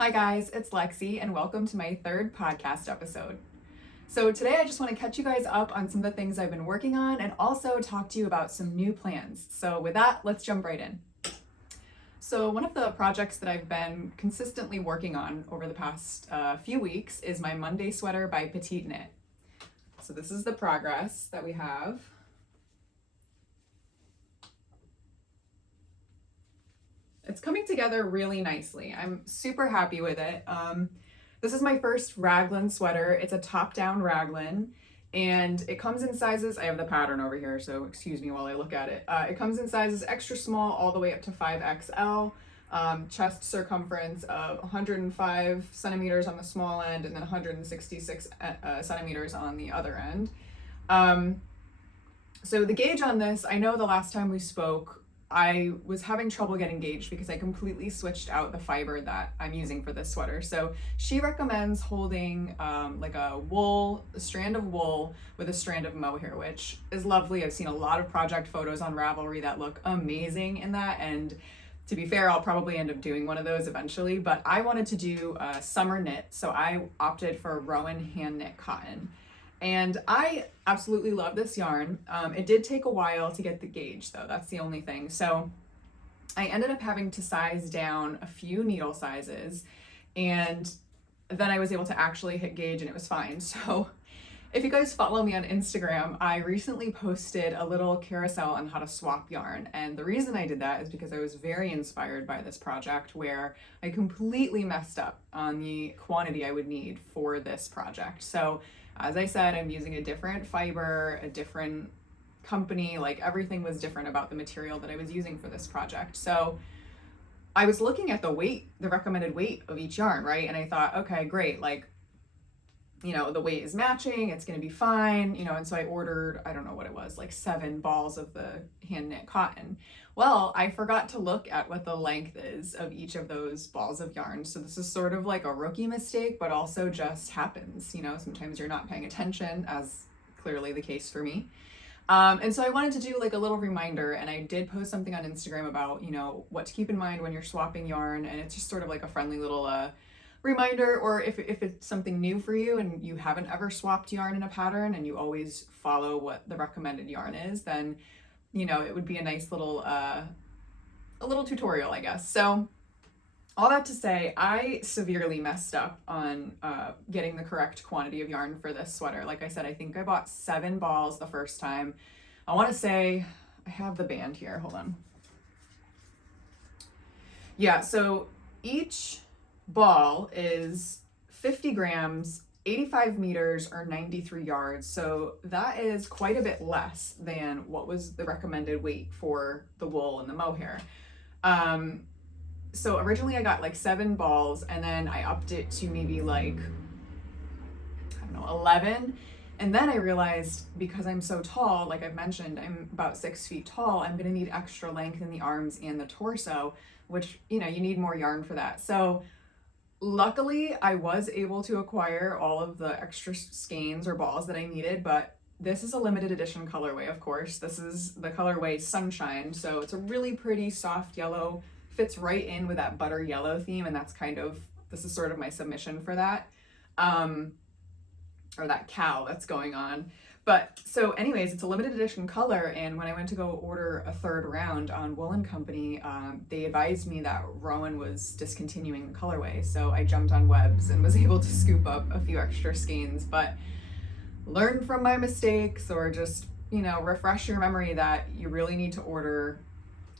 Hi guys, it's Lexi and welcome to my third podcast episode. So today I just want to catch you guys up on some of the things I've been working on and also talk to you about some new plans. So with that, let's jump right in. So one of the projects that I've been consistently working on over the past few weeks is my Monday sweater by PetiteKnit. So this is the progress that we have. It's coming together really nicely. I'm super happy with it. This is my first raglan sweater. It's a top-down raglan, and it comes in sizes. I have the pattern over here, so excuse me while I look at it. It comes in sizes extra small all the way up to 5XL. Chest circumference of 105 centimeters on the small end, and then 166 centimeters on the other end. So the gauge on this, I know the last time we spoke, I was having trouble getting gauged because I completely switched out the fiber that I'm using for this sweater. So she recommends holding like a strand of wool with a strand of mohair, which is lovely. I've seen a lot of project photos on Ravelry that look amazing in that, and to be fair, I'll probably end up doing one of those eventually, but I wanted to do a summer knit, so I opted for Rowan hand knit cotton. And I absolutely love this yarn. It did take a while to get the gauge though, that's the only thing. So I ended up having to size down a few needle sizes, and then I was able to actually hit gauge and it was fine. So if you guys follow me on Instagram, I recently posted a little carousel on how to swap yarn. And the reason I did that is because I was very inspired by this project where I completely messed up on the quantity I would need for this project. So as I said, I'm using a different fiber, a different company, like everything was different about the material that I was using for this project. So I was looking at the weight, the recommended weight of each yarn, right? And I thought, okay, great, like, you know, the weight is matching, it's gonna be fine, you know, and so I ordered, I don't know what it was, like 7 balls of the hand knit cotton. Well, I forgot to look at what the length is of each of those balls of yarn. So this is sort of like a rookie mistake, but also just happens, you know, sometimes you're not paying attention, as clearly the case for me. And so I wanted to do like a little reminder, and I did post something on Instagram about, you know, what to keep in mind when you're swapping yarn, and it's just sort of like a friendly little reminder, or if it's something new for you and you haven't ever swapped yarn in a pattern and you always follow what the recommended yarn is, then, you know, it would be a nice little a little tutorial, I guess. So all that to say, I severely messed up on getting the correct quantity of yarn for this sweater. Like I said, I think I bought 7 balls the first time. I want to say, I have the band here, hold on. Yeah, so each ball is 50 grams, 85 meters, or 93 yards. So that is quite a bit less than what was the recommended weight for the wool and the mohair. So originally I got like 7 balls, and then I upped it to maybe like, I don't know, 11. And then I realized, because I'm so tall, like I've mentioned, I'm about 6 feet tall, I'm gonna need extra length in the arms and the torso, which, you know, you need more yarn for that. So luckily, I was able to acquire all of the extra skeins or balls that I needed, but this is a limited edition colorway, of course. This is the colorway Sunshine, so it's a really pretty soft yellow, fits right in with that butter yellow theme, and that's kind of, this is sort of my submission for that, or that cow that's going on. But so anyways, it's a limited edition color, and when I went to go order a 3rd round on Wool & Company, they advised me that Rowan was discontinuing the colorway. So I jumped on Webs and was able to scoop up a few extra skeins, but learn from my mistakes, or just, you know, refresh your memory that you really need to order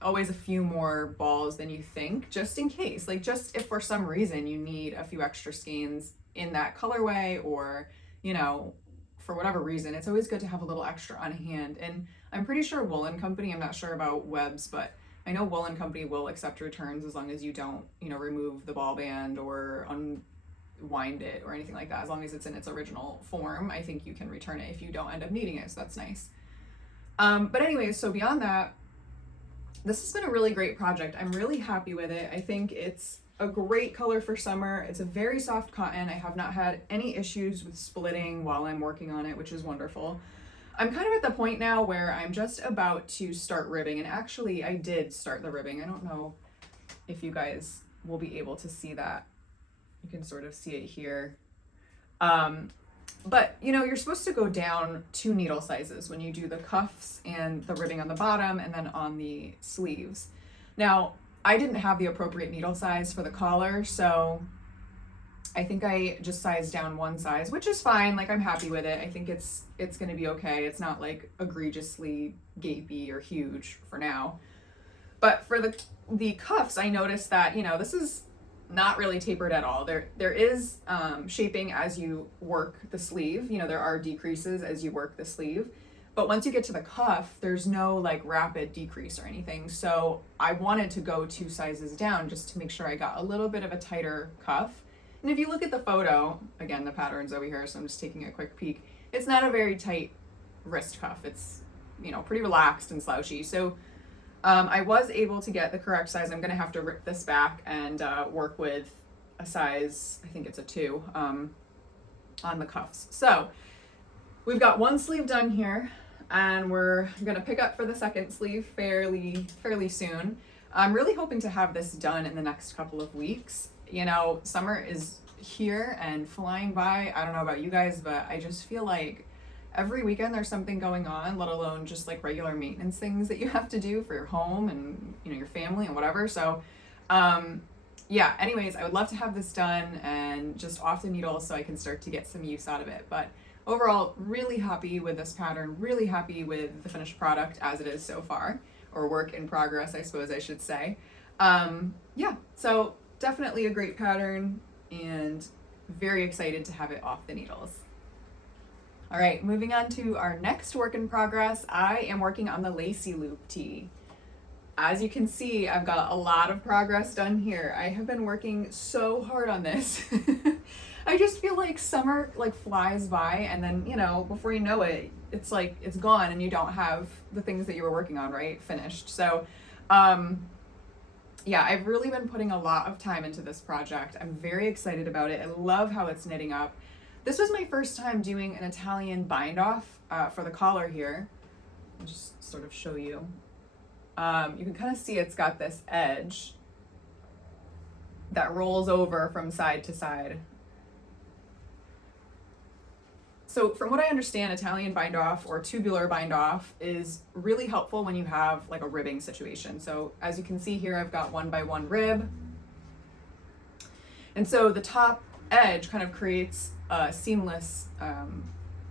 always a few more balls than you think, just in case, like just if for some reason you need a few extra skeins in that colorway, or, you know, for whatever reason, it's always good to have a little extra on hand. And I'm pretty sure Wool & Company, I'm not sure about Webs, but I know Wool & Company will accept returns as long as you don't, you know, remove the ball band or unwind it or anything like that. As long as it's in its original form, I think you can return it if you don't end up needing it, so that's nice. But anyways, so beyond that, this has been a really great project. I'm really happy with it. I think it's a great color for summer. It's a very soft cotton. I have not had any issues with splitting while I'm working on it, which is wonderful. I'm kind of at the point now where I'm just about to start ribbing, and actually I did start the ribbing. I don't know if you guys will be able to see that You can sort of see it here. But you know, you're supposed to go down 2 needle sizes when you do the cuffs and the ribbing on the bottom and then on the sleeves. Now, I didn't have the appropriate needle size for the collar, so I think I just sized down 1 size, which is fine. Like, I'm happy with it. I think it's gonna be okay. It's not like egregiously gapey or huge for now. But for the cuffs, I noticed that, you know, this is not really tapered at all. There is shaping as you work the sleeve. You know, there are decreases as you work the sleeve. But once you get to the cuff, there's no like rapid decrease or anything. So I wanted to go 2 sizes down just to make sure I got a little bit of a tighter cuff. And if you look at the photo, again, the pattern's over here, so I'm just taking a quick peek. It's not a very tight wrist cuff. It's, you know, pretty relaxed and slouchy. So I was able to get the correct size. I'm gonna have to rip this back and work with a size, I think it's a 2, on the cuffs. So we've got 1 sleeve done here, and we're gonna pick up for the 2nd sleeve fairly soon. I'm really hoping to have this done in the next couple of weeks. You know, summer is here and flying by. I don't know about you guys, but I just feel like every weekend there's something going on, let alone just like regular maintenance things that you have to do for your home and, you know, your family and whatever. So yeah, anyways, I would love to have this done and just off the needle so I can start to get some use out of it. But overall, really happy with this pattern, really happy with the finished product as it is so far, or work in progress, I suppose I should say. Yeah, so definitely a great pattern and very excited to have it off the needles. All right, moving on to our next work in progress. I am working on the Lacey Loop Tee. As you can see, I've got a lot of progress done here. I have been working so hard on this. I just feel like summer like flies by, and then, you know, before you know it, it's like it's gone and you don't have the things that you were working on, right, finished. So yeah, I've really been putting a lot of time into this project. I'm very excited about it. I love how it's knitting up. This was my first time doing an Italian bind off for the collar here. I'll just sort of show you. You can kind of see it's got this edge that rolls over from side to side. So from what I understand, Italian bind off or tubular bind off is really helpful when you have like a ribbing situation. So as you can see here, I've got 1x1 rib. And so the top edge kind of creates a seamless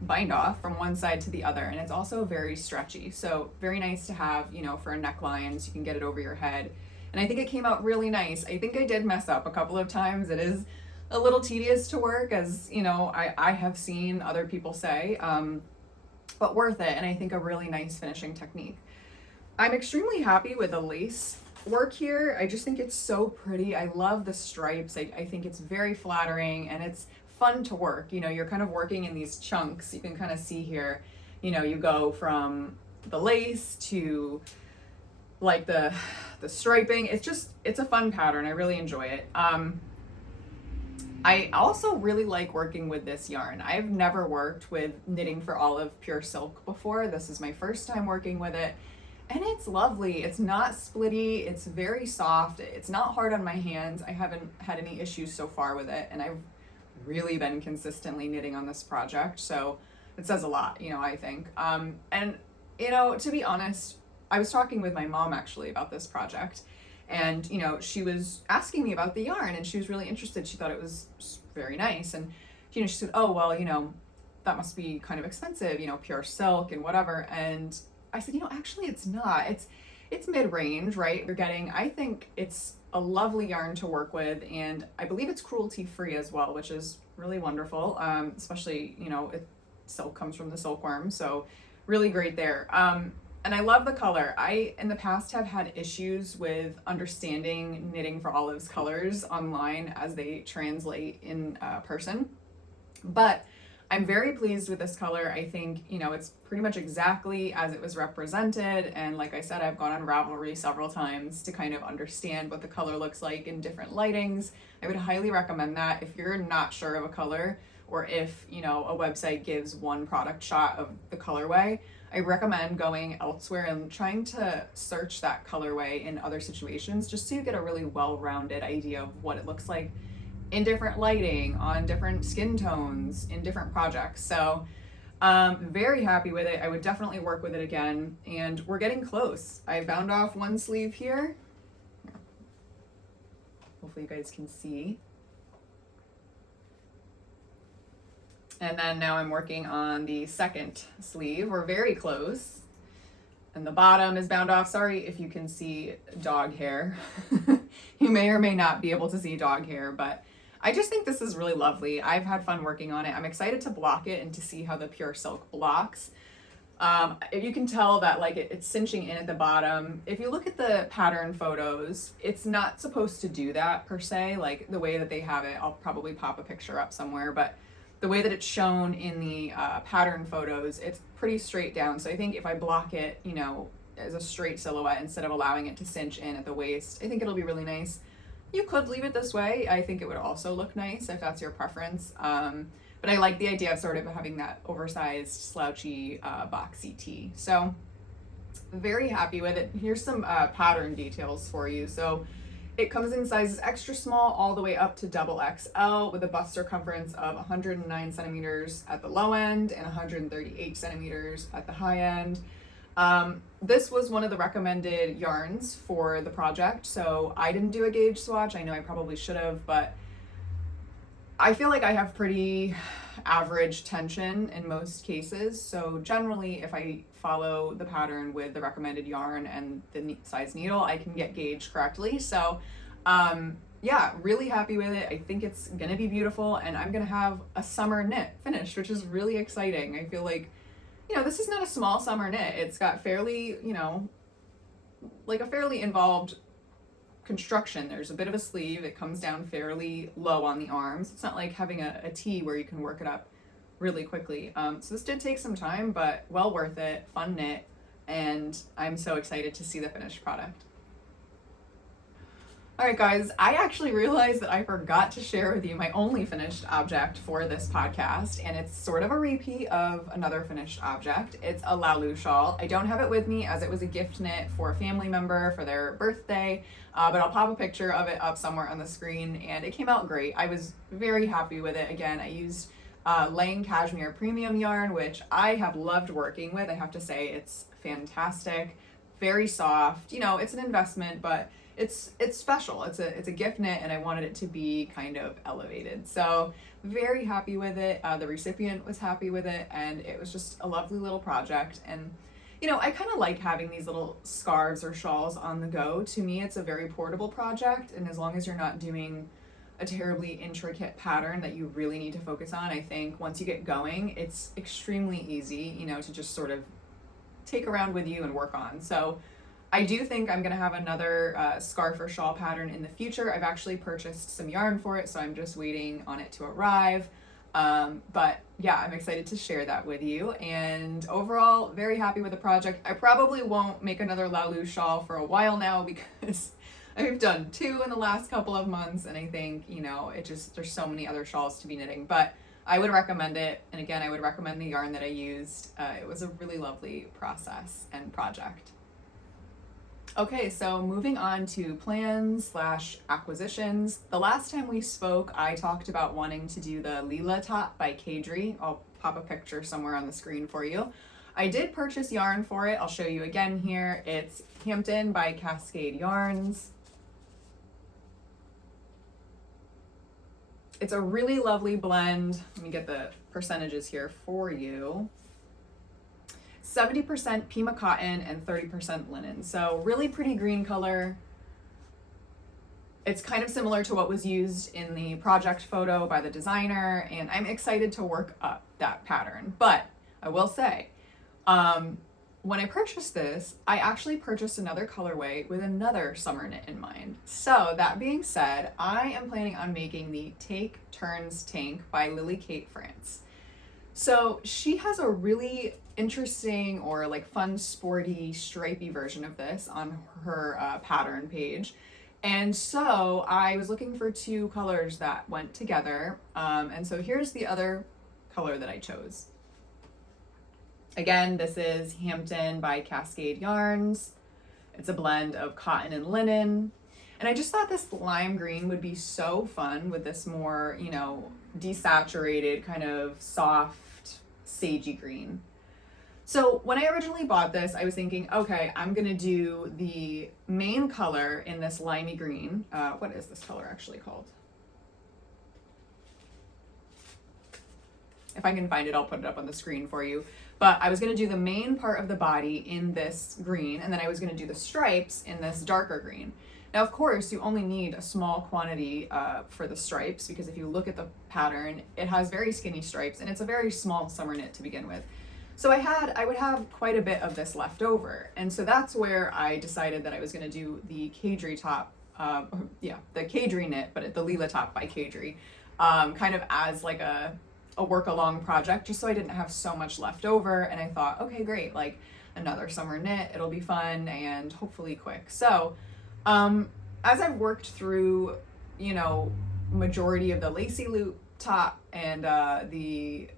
bind off from one side to the other. And it's also very stretchy. So very nice to have, you know, for a neckline, so you can get it over your head. And I think it came out really nice. I think I did mess up a couple of times. It is a little tedious to work, as you know, I have seen other people say, but worth it, and I think a really nice finishing technique. I'm extremely happy with the lace work here. I just think it's so pretty. I love the stripes. I think it's very flattering and it's fun to work. You know, you're kind of working in these chunks. You can kind of see here, you know, you go from the lace to like the striping. It's a fun pattern. I really enjoy it. I also really like working with this yarn. I've never worked with knitting for olive pure silk before. This is my first time working with it, and it's lovely. It's not splitty, it's very soft, it's not hard on my hands. I haven't had any issues so far with it, and I've really been consistently knitting on this project, so it says a lot, you know, I think. And, you know, to be honest, I was talking with my mom actually about this project, and, you know, she was asking me about the yarn and she was really interested. She thought it was very nice. And, you know, she said, oh, well, you know, that must be kind of expensive, you know, pure silk and whatever. And I said, you know, actually it's not. It's mid-range, right? You're getting, I think it's a lovely yarn to work with. And I believe it's cruelty-free as well, which is really wonderful. Especially, you know, silk comes from the silkworm. So really great there. And I love the color. I, in the past, have had issues with understanding Knitting for Olive's colors online as they translate in person. But I'm very pleased with this color. I think, you know, it's pretty much exactly as it was represented. And like I said, I've gone on Ravelry several times to kind of understand what the color looks like in different lightings. I would highly recommend that if you're not sure of a color, or if, you know, a website gives one product shot of the colorway, I recommend going elsewhere and trying to search that colorway in other situations, just so you get a really well-rounded idea of what it looks like in different lighting, on different skin tones, in different projects. So very happy with it. I would definitely work with it again, and we're getting close. I bound off one sleeve here. Hopefully you guys can see. And then now I'm working on the second sleeve. We're very close. And the bottom is bound off. Sorry if you can see dog hair. You may or may not be able to see dog hair, but I just think this is really lovely. I've had fun working on it. I'm excited to block it and to see how the pure silk blocks. If you can tell that like it's cinching in at the bottom. If you look at the pattern photos, it's not supposed to do that per se, like the way that they have it. I'll probably pop a picture up somewhere, but the way that it's shown in the pattern photos, it's pretty straight down. So I think if I block it, you know, as a straight silhouette instead of allowing it to cinch in at the waist, I think it'll be really nice. You could leave it this way. I think it would also look nice if that's your preference. But I like the idea of sort of having that oversized, slouchy, boxy tee. So very happy with it. Here's some pattern details for you. So it comes in sizes extra small all the way up to double XL with a bust circumference of 109 centimeters at the low end and 138 centimeters at the high end. This was one of the recommended yarns for the project, so I didn't do a gauge swatch. I know I probably should have, but I feel like I have pretty average tension in most cases. So generally, if I follow the pattern with the recommended yarn and the size needle, I can get gauged correctly. So yeah, really happy with it. I think it's gonna be beautiful, and I'm gonna have a summer knit finished, which is really exciting. I feel like, you know, this is not a small summer knit. It's got fairly, you know, like a fairly involved construction. There's a bit of a sleeve. It comes down fairly low on the arms. It's not like having a tee where you can work it up really quickly. So this did take some time, but well worth it, fun knit, and I'm so excited to see the finished product. All right, guys, I actually realized that I forgot to share with you my only finished object for this podcast, and it's sort of a repeat of another finished object. It's a Lalu shawl. I don't have it with me as it was a gift knit for a family member for their birthday, but I'll pop a picture of it up somewhere on the screen, and it came out great. I was very happy with it. Again, I used Lang Cashmere Premium yarn, which I have loved working with. I have to say it's fantastic, very soft. You know, it's an investment, but it's special. It's a gift knit, and I wanted it to be kind of elevated. So very happy with it. The recipient was happy with it, and it was just a lovely little project. And you know, I kind of like having these little scarves or shawls on the go. To me, it's a very portable project, and as long as you're not doing a terribly intricate pattern that you really need to focus on, I think once you get going, it's extremely easy, you know, to just sort of take around with you and work on. So I do think I'm gonna have another scarf or shawl pattern in the future. I've actually purchased some yarn for it, so I'm just waiting on it to arrive. But yeah, I'm excited to share that with you. And overall, very happy with the project. I probably won't make another Lalu shawl for a while now because I've done 2 in the last couple of months, and I think, you know, there's so many other shawls to be knitting, but I would recommend it. And again, I would recommend the yarn that I used. It was a really lovely process and project. Okay, so moving on to plans/acquisitions. The last time we spoke, I talked about wanting to do the Leela top by Kadri. I'll pop a picture somewhere on the screen for you. I did purchase yarn for it. I'll show you again here. It's Hampton by Cascade Yarns. It's a really lovely blend. Let me get the percentages here for you. 70% Pima cotton and 30% linen. So really pretty green color. It's kind of similar to what was used in the project photo by the designer, and I'm excited to work up that pattern. But I will say, when I purchased this, I actually purchased another colorway with another summer knit in mind. So that being said, I am planning on making the Take Turns Tank by Lily Kate France. So she has a really interesting or like fun, sporty, stripy version of this on her pattern page. And so I was looking for 2 colors that went together. And so here's the other color that I chose. Again, this is Hampton by Cascade Yarns. It's a blend of cotton and linen. And I just thought this lime green would be so fun with this more, desaturated kind of soft sagey green. So when I originally bought this, I was thinking, okay, I'm gonna do the main color in this limey green. What is this color actually called? If I can find it, I'll put it up on the screen for you. But I was gonna do the main part of the body in this green, and then I was gonna do the stripes in this darker green. Now, of course, you only need a small quantity for the stripes, because if you look at the pattern, it has very skinny stripes, and it's a very small summer knit to begin with. So I would have quite a bit of this left over. And so that's where I decided that I was gonna do the Kadri top, the Kadri knit, but the Lila top by Kadri, kind of as like a work along project, just so I didn't have so much left over. And I thought, okay, great, like another summer knit, it'll be fun and hopefully quick. So as I've worked through, majority of the Lacey Loop top and the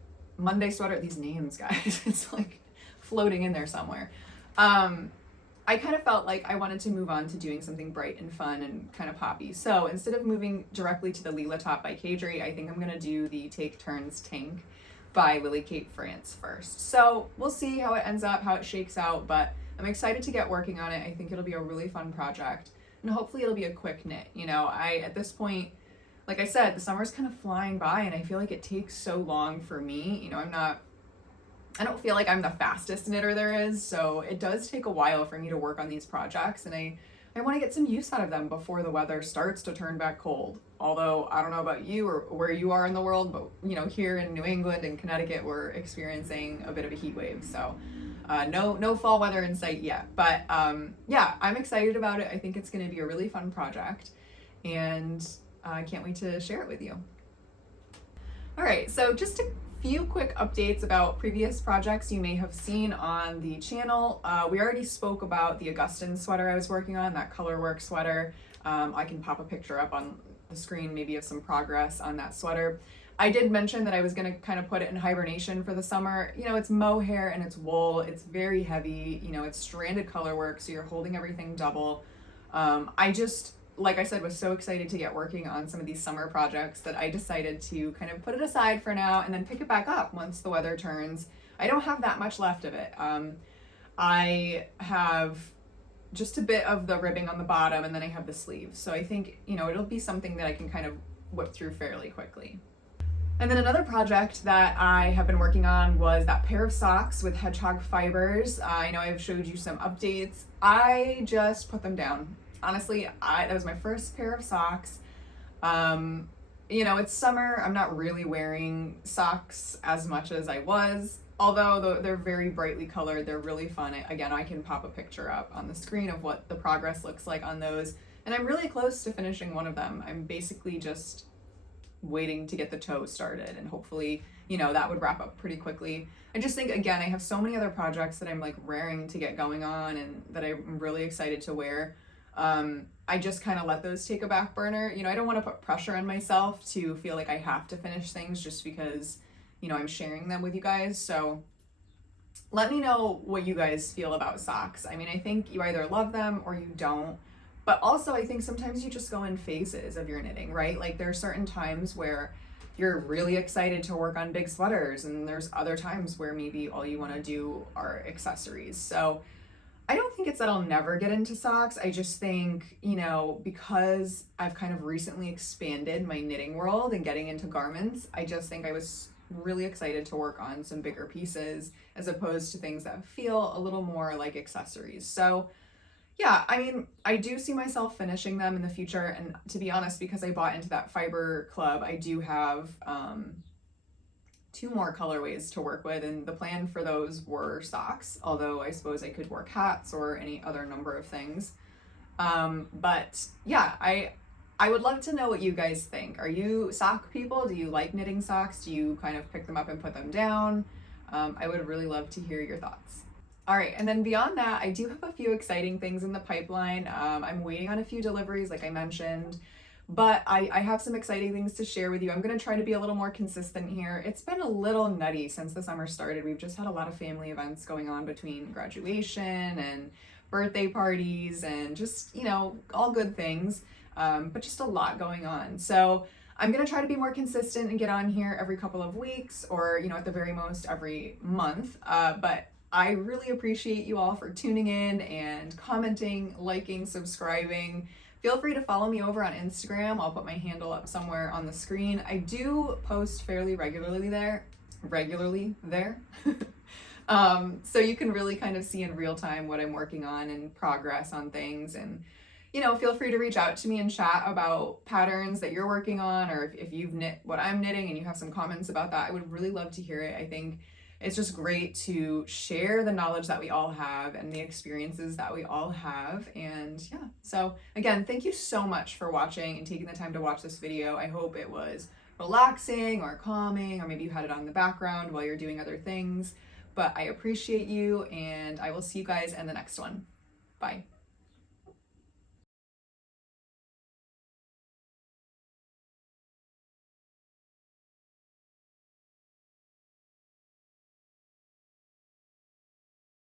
Monday sweater, these names, guys, it's like floating in there somewhere. I kind of felt like I wanted to move on to doing something bright and fun and kind of poppy. So instead of moving directly to the Lila top by Kadri, I think I'm gonna do the Take Turns Tank by Lily Kate France first. So we'll see how it ends up, how it shakes out, but I'm excited to get working on it. I think it'll be a really fun project, and hopefully it'll be a quick knit. At this point, like I said, the summer's kind of flying by, and I feel like it takes so long for me. I don't feel like I'm the fastest knitter there is, so it does take a while for me to work on these projects, and I want to get some use out of them before the weather starts to turn back cold. Although I don't know about you or where you are in the world, but here in New England and Connecticut, we're experiencing a bit of a heat wave, so no fall weather in sight yet. But yeah, I'm excited about it. I think it's going to be a really fun project, and I can't wait to share it with you. All right, so just a few quick updates about previous projects you may have seen on the channel. We already spoke about the Augustin sweater I was working on, that colorwork sweater. I can pop a picture up on the screen maybe of some progress on that sweater. I did mention that I was going to kind of put it in hibernation for the summer. It's mohair and it's wool. It's very heavy. It's stranded colorwork, so you're holding everything double. I just, like I said, was so excited to get working on some of these summer projects that I decided to kind of put it aside for now and then pick it back up once the weather turns. I don't have that much left of it. I have just a bit of the ribbing on the bottom, and then I have the sleeves. So I think, it'll be something that I can kind of whip through fairly quickly. And then another project that I have been working on was that pair of socks with hedgehog fibers. I know I've showed you some updates. I just put them down. Honestly, that was my first pair of socks. It's summer. I'm not really wearing socks as much as I was, although they're very brightly colored. They're really fun. Again, I can pop a picture up on the screen of what the progress looks like on those. And I'm really close to finishing one of them. I'm basically just waiting to get the toe started, and hopefully, that would wrap up pretty quickly. I just think, again, I have so many other projects that I'm like raring to get going on and that I'm really excited to wear. I just kind of let those take a back burner. I don't want to put pressure on myself to feel like I have to finish things just because, I'm sharing them with you guys. So let me know what you guys feel about socks. I mean, I think you either love them or you don't. But also, I think sometimes you just go in phases of your knitting, right? Like there are certain times where you're really excited to work on big sweaters, and there's other times where maybe all you want to do are accessories. So I don't think it's that I'll never get into socks. I just think, because I've kind of recently expanded my knitting world and getting into garments, I just think I was really excited to work on some bigger pieces as opposed to things that feel a little more like accessories. So yeah, I mean, I do see myself finishing them in the future. And to be honest, because I bought into that fiber club, I do have 2 more colorways to work with. And the plan for those were socks, although I suppose I could work hats or any other number of things. But yeah, I would love to know what you guys think. Are you sock people? Do you like knitting socks? Do you kind of pick them up and put them down? I would really love to hear your thoughts. All right, and then beyond that, I do have a few exciting things in the pipeline. I'm waiting on a few deliveries, like I mentioned, but I have some exciting things to share with you. I'm gonna try to be a little more consistent here. It's been a little nutty since the summer started. We've just had a lot of family events going on between graduation and birthday parties and just, you know, all good things, but just a lot going on. So I'm gonna try to be more consistent and get on here every couple of weeks, or, you know, at the very most every month. But I really appreciate you all for tuning in and commenting, liking, subscribing. Feel free to follow me over on Instagram. I'll put my handle up somewhere on the screen. I do post fairly regularly there. So you can really kind of see in real time what I'm working on and progress on things. And, you know, feel free to reach out to me and chat about patterns that you're working on, or if you've knit what I'm knitting and you have some comments about that, I would really love to hear it. I think it's just great to share the knowledge that we all have and the experiences that we all have. And yeah, so again, thank you so much for watching and taking the time to watch this video. I hope it was relaxing or calming, or maybe you had it on in the background while you're doing other things. But I appreciate you, and I will see you guys in the next one. Bye.